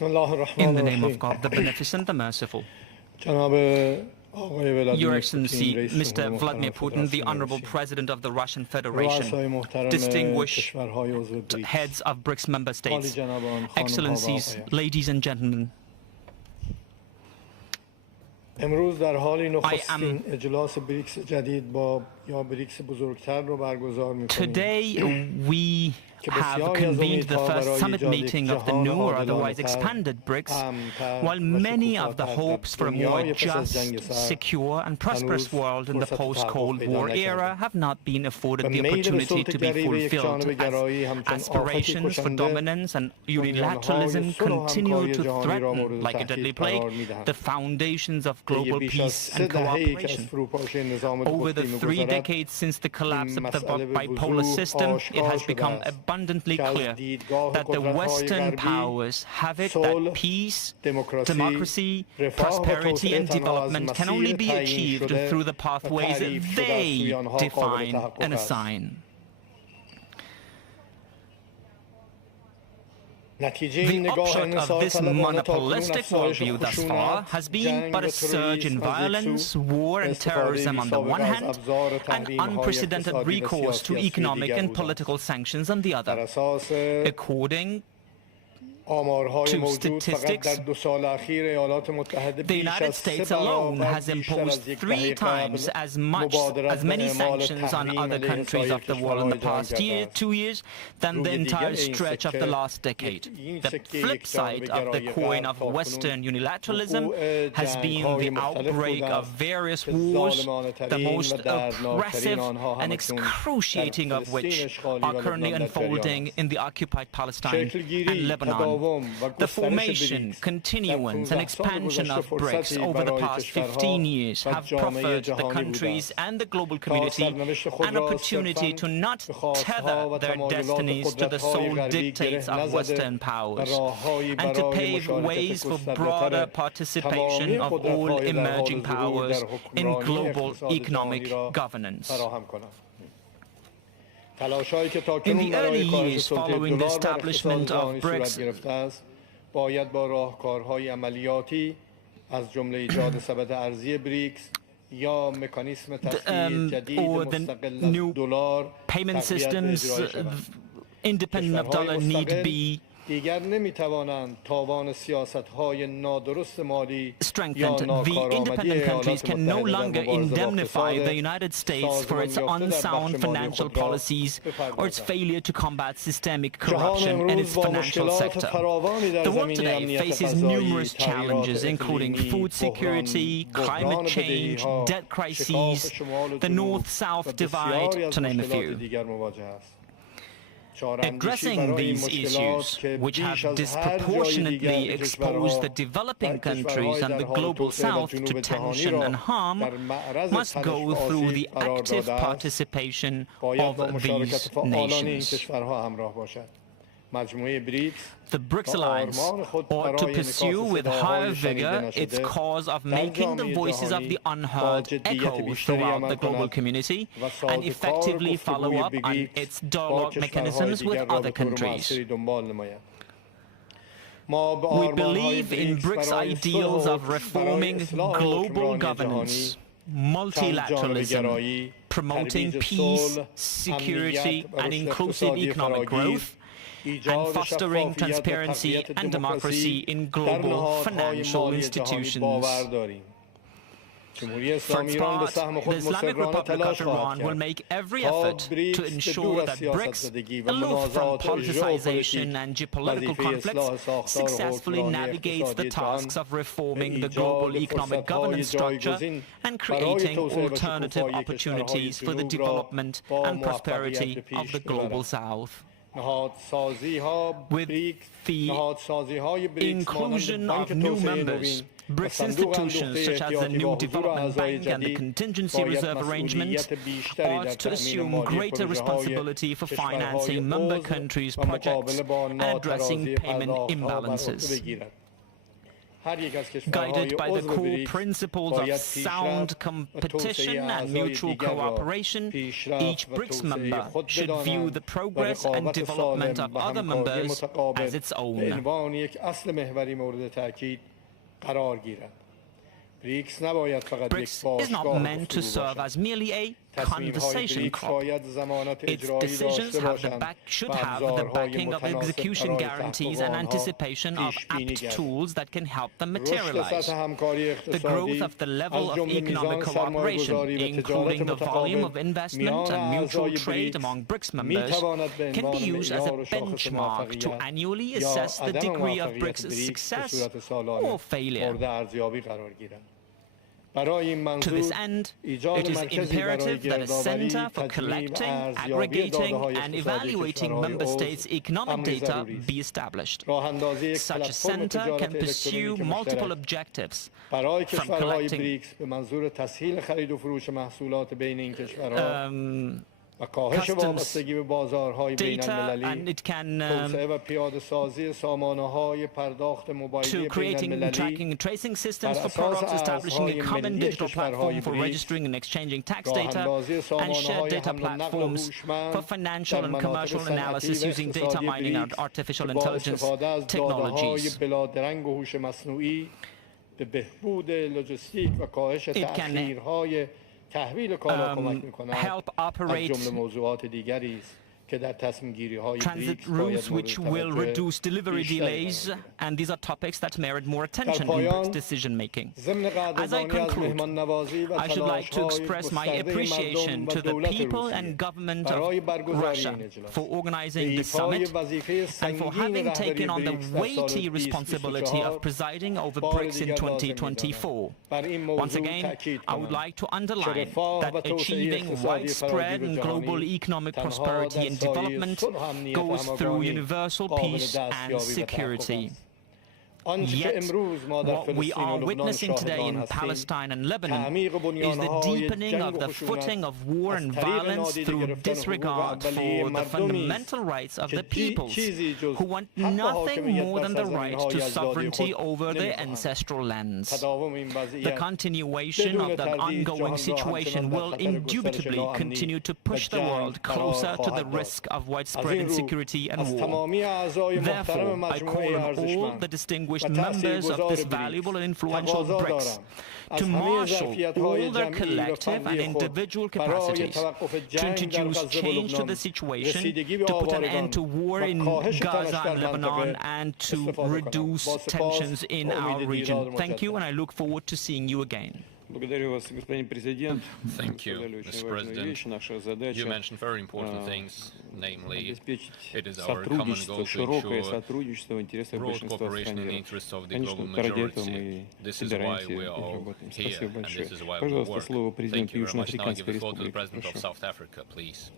In the name of God, the Beneficent, the Merciful. Your Excellency, Mr. Vladimir Putin, the Honorable President of the Russian Federation, distinguished heads of BRICS member states, Excellencies, ladies and gentlemen, today we have convened the first summit meeting of the new or otherwise expanded BRICS, while many of the hopes for a more just, secure and prosperous world in the post-Cold War era have not been afforded the opportunity to be fulfilled, as aspirations for dominance and unilateralism continue to threaten, like a deadly plague, the foundations of global peace and cooperation. Over the 3 decades since the collapse of the bipolar system, it has become abundantly clear that the Western powers have it that peace, democracy, prosperity and development can only be achieved through the pathways they define and assign. The upshot of this monopolistic worldview thus far has been but a surge in violence, war and terrorism on the one hand, and unprecedented recourse to economic and political sanctions on the other. According to statistics, the United States alone has imposed 3 times as many sanctions on other countries of the world in the past 2 years than the entire stretch of the last decade. The flip side of the coin of Western unilateralism has been the outbreak of various wars, the most oppressive and excruciating of which are currently unfolding in the occupied Palestine and Lebanon. The formation, continuance and expansion of BRICS over the past 15 years have proffered the countries and the global community an opportunity to not tether their destinies to the sole dictates of Western powers, and to pave ways for broader participation of all emerging powers in global economic governance. In the early years following the establishment of BRICS, or the new payment systems independent of dollar need be strengthened. The independent countries can no longer indemnify the United States for its unsound financial policies or its failure to combat systemic corruption in its financial sector. The world today faces numerous challenges, including food security, climate change, debt crises, the North-South divide, to name a few. Addressing these issues, which have disproportionately exposed the developing countries and the global South to tension and harm, must go through the active participation of these nations. The BRICS alliance ought to pursue with higher vigor its cause of making the voices of the unheard echo throughout the global community and effectively follow up on its dialogue mechanisms with other countries. We believe in BRICS ideals of reforming global governance, multilateralism, promoting peace, security and inclusive economic growth, and fostering transparency and democracy in global financial institutions. For its part, the Islamic Republic of Iran will make every effort to ensure that BRICS, aloof from politicization and geopolitical conflicts, successfully navigates the tasks of reforming the global economic governance structure and creating alternative opportunities for the development and prosperity of the global South. With the inclusion of new members, BRICS institutions such as the new Development Bank and the Contingency Reserve Arrangement ought to assume greater responsibility for financing member countries' projects and addressing payment imbalances. Guided by the core principles of sound competition and mutual cooperation, each BRICS member should view the progress and development of other members as its own. BRICS is not meant to serve as merely a conversation club. Its decisions should have the backing of execution guarantees and anticipation of apt tools that can help them materialize. The growth of the level of economic cooperation, including the volume of investment and mutual trade among BRICS members, can be used as a benchmark to annually assess the degree of BRICS' success or failure. To this end, it is imperative that a center for collecting, aggregating, and evaluating member states' economic data be established. Such a center can pursue multiple objectives, from collecting customs data, and it can to creating tracking and tracing systems for products, establishing a common digital platform for registering and exchanging tax data, and shared data platforms for financial and commercial analysis using data mining and artificial intelligence technologies. It can help operate transit routes which will reduce delivery delays, and these are topics that merit more attention in BRICS decision-making. As I conclude, I should like to express my appreciation to the people and government of Russia for organizing this summit and for having taken on the weighty responsibility of presiding over BRICS in 2024. Once again, I would like to underline that achieving widespread and global economic prosperity and development goes through universal peace and security. Yet, what we are witnessing today in Palestine and Lebanon is the deepening of the footing of war and violence through disregard for the fundamental rights of the peoples, who want nothing more than the right to sovereignty over their ancestral lands. The continuation of the ongoing situation will indubitably continue to push the world closer to the risk of widespread insecurity and war. Therefore, I call on all the distinguished members of this valuable and influential BRICS to marshal all their collective and individual capacities to introduce change to the situation, to put an end to war in Gaza and Lebanon, and to reduce tensions in our region. Thank you, and I look forward to seeing you again. Thank you, Mr. President. You mentioned very important things, namely, it is our common goal to ensure broad cooperation in the interests of the global majority. This is why we are all here, and this is why we work. Thank you very much. Now I give the floor to the President of South Africa, please.